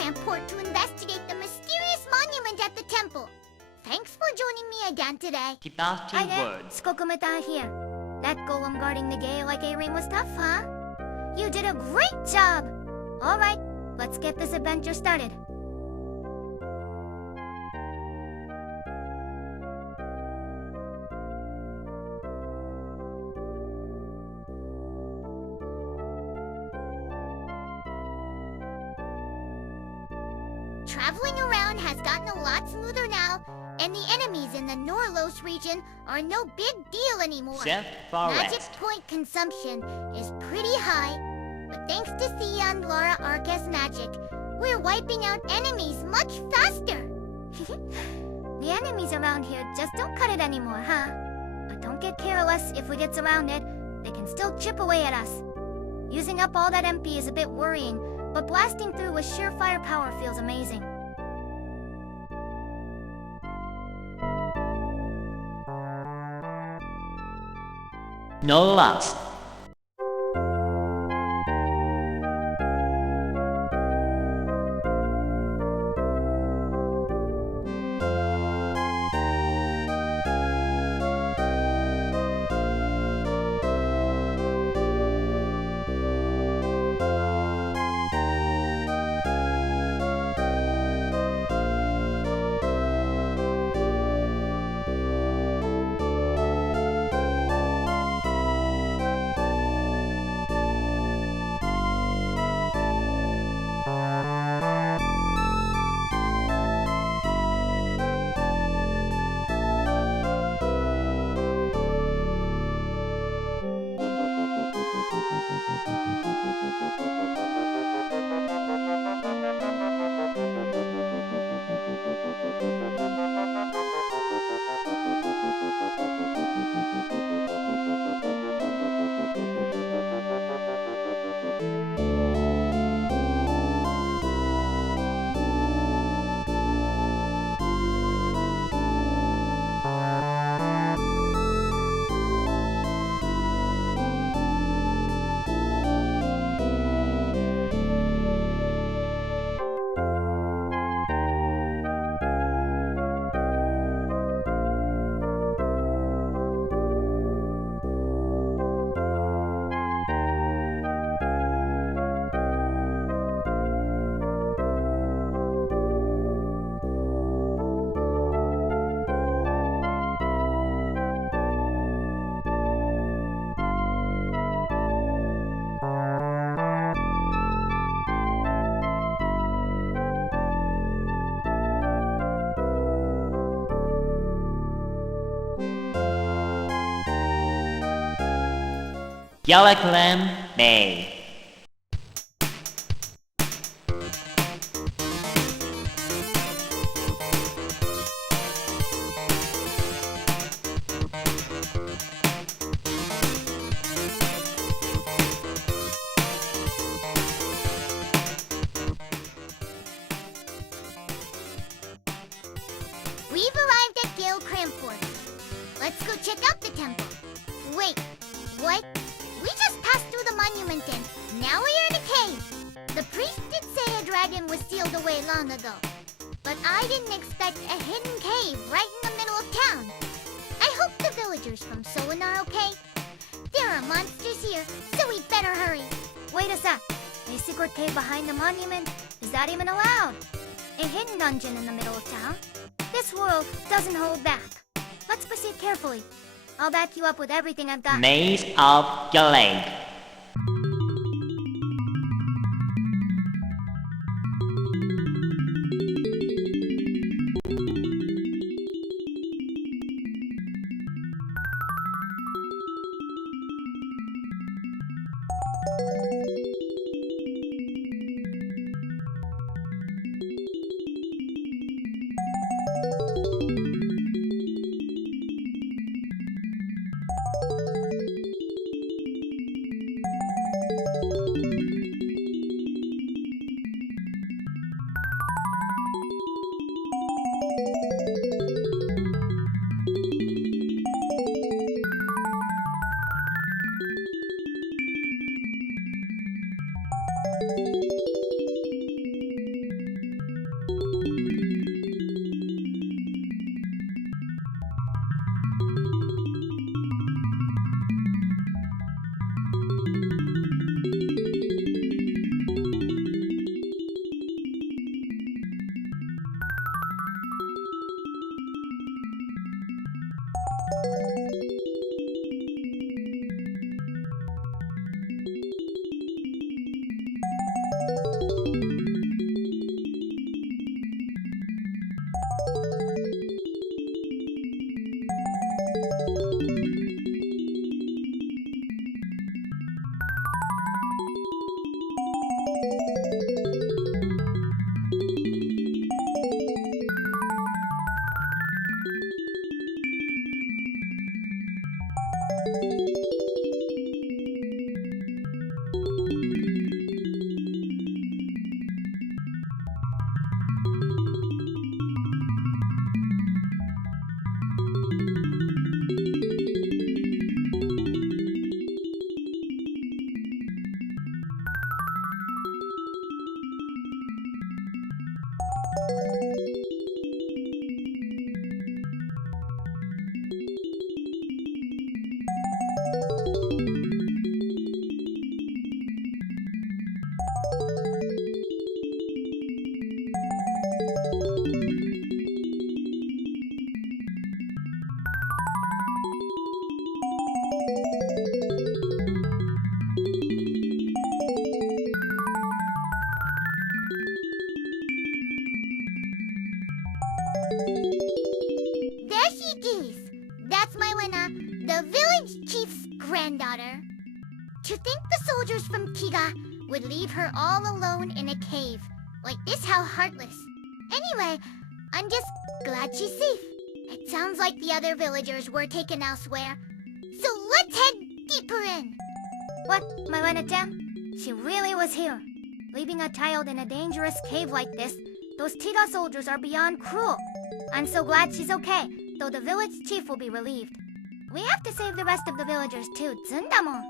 Galekram port to investigate the mysterious monument at the temple. Thanks for joining me again today. Hi there, words. 四国めたん here. That golem guarding the gate like A-ring was tough, huh? You did a great job! Alright, let's get this adventure started. Traveling around has gotten a lot smoother now, and the enemies in the Norlos region are no big deal anymore. Magic point consumption is pretty high, but thanks to Thea and Laura Arca's magic, we're wiping out enemies much faster. The enemies around here just don't cut it anymore, huh? But don't get careless. If we get surrounded, they can still chip away at us. Using up all that MP is a bit worrying, but blasting through with sheer firepower feels amazing. No loss. Galekram Bay. We've arrived at Galekram Port. Let's go check out the temple. Wait, what? We just passed through the monument and now we're in a cave. The priest did say a dragon was sealed away long ago. But I didn't expect a hidden cave right in the middle of town. I hope the villagers from Soin are okay. There are monsters here, so we better hurry. Wait a sec. A secret cave behind the monument? Is that even allowed? A hidden dungeon in the middle of town? This world doesn't hold back. Let's proceed carefully. I'll back you up with everything I've got. Maze of Galek. There she is. That's my winner, the village chief's granddaughter. To think the soldiers from Kiga would leave her all alone in a cave. Like this, how heartless. Anyway, I'm just glad she's safe. It sounds like the other villagers were taken elsewhere. So let's head deeper in. What, my Lena-chan? She really was here. Leaving a child in a dangerous cave like this, those Tiga soldiers are beyond cruel. I'm so glad she's okay, though the village chief will be relieved. We have to save the rest of the villagers too, Zundamon.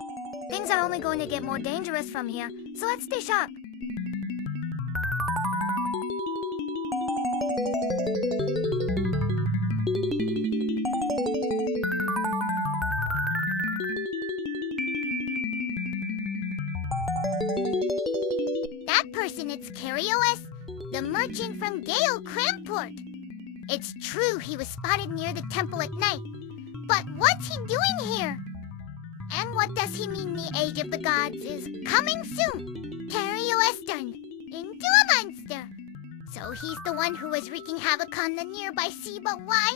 Things are only going to get more dangerous from here, so let's stay sharp. That person is KariOS, the merchant from Galekram port. It's true he was spotted near the temple at night, but what's he doing here? And what does he mean the age of the gods is coming soon? KariOS turned into a monster. So he's the one who is wreaking havoc on the nearby sea, but why?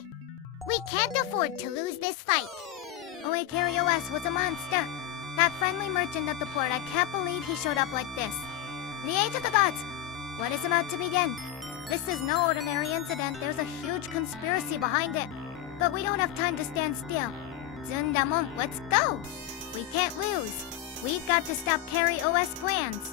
We can't afford to lose this fight. Only KariOS was a monster. That friendly merchant at the port, I can't believe he showed up like this. The age of the gods. What is about to begin? This is no ordinary incident. There's a huge conspiracy behind it. But we don't have time to stand still. Zundamon, let's go! We can't lose. We've got to stop KariOS plans.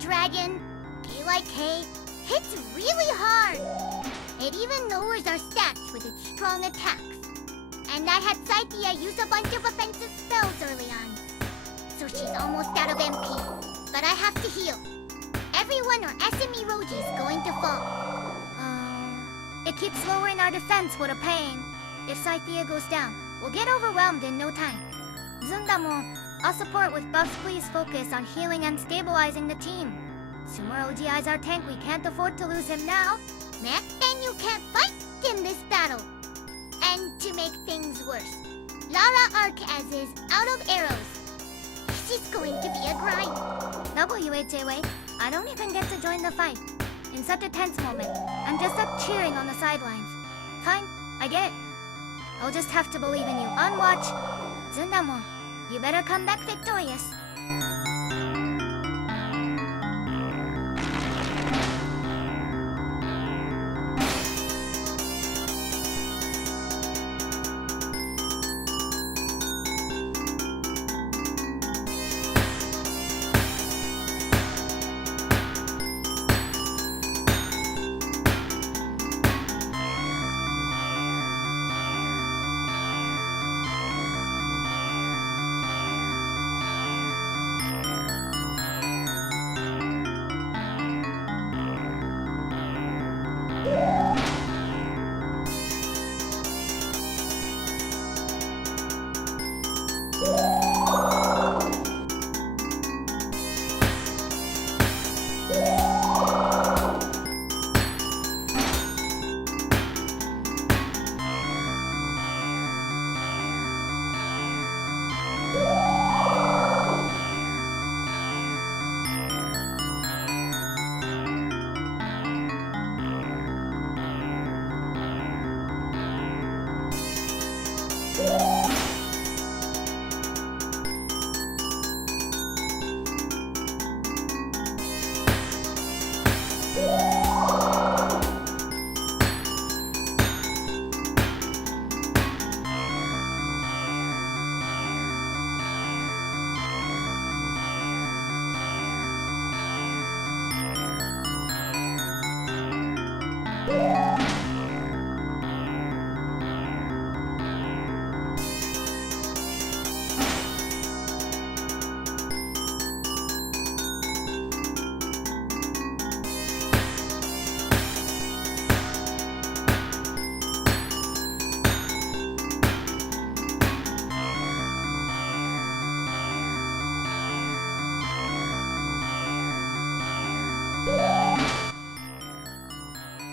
dragon, K like K, hits really hard. It even lowers our stats with its strong attacks. And I had Saithia use a bunch of offensive spells early on. So she's almost out of MP, but I have to heal. Everyone or SME Roji is going to fall. It keeps lowering our defense, what a pain. If Saithia goes down, we'll get overwhelmed in no time. Zundamon, I'll support with buffs. Please focus on healing and stabilizing the team. Sumer OGI's our tank, we can't afford to lose him now. Meh, then you can't fight in this battle. And to make things worse, Lara Arc as is out of arrows. This is going to be a grind. WHAWay, I don't even get to join the fight. In such a tense moment, I'm just up cheering on the sidelines. Fine, I get it. I'll just have to believe in you. On watch. Zundamon, you better come back victorious.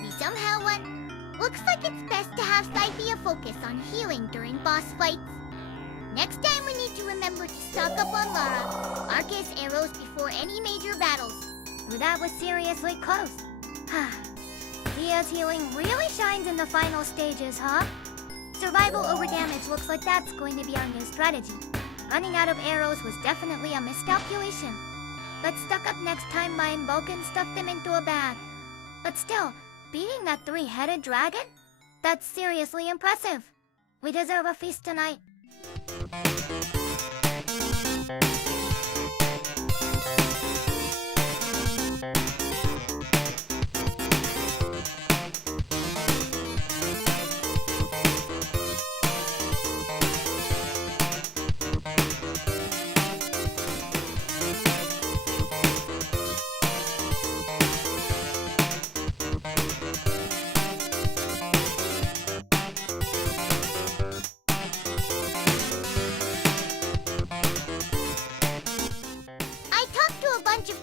We somehow won. Looks like it's best to have Saithia focus on healing during boss fights. Next time we need to remember to stock up on Lara, Arcus arrows before any major battles. Well, that was seriously close. Thea's healing really shines in the final stages, huh? Survival over damage looks like that's going to be our new strategy. Running out of arrows was definitely a miscalculation. Let's stock up next time by in bulk and stuff them into a bag. But still, beating that three-headed dragon? That's seriously impressive. We deserve a feast tonight.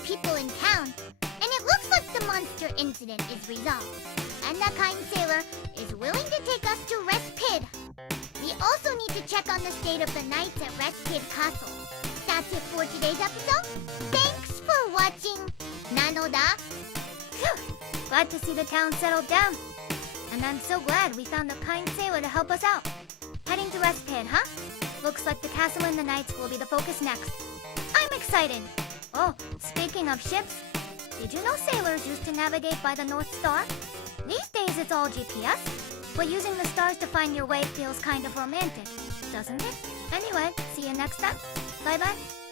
People in town, and it looks like the monster incident is resolved, and the kind sailor is willing to take us to Rest Pit. We also need to check on the state of the knights at Rest Pit Castle. That's it for today's episode. Thanks for watching. Nanoda. Phew! Glad to see the town settled down. And I'm so glad we found a kind sailor to help us out. Heading to Rest Pit, huh? Looks like the castle and the knights will be the focus next. I'm excited! Oh, speaking of ships, did you know sailors used to navigate by the North Star? These days it's all GPS, but using the stars to find your way feels kind of romantic, doesn't it? Anyway, see you next time. Bye-bye.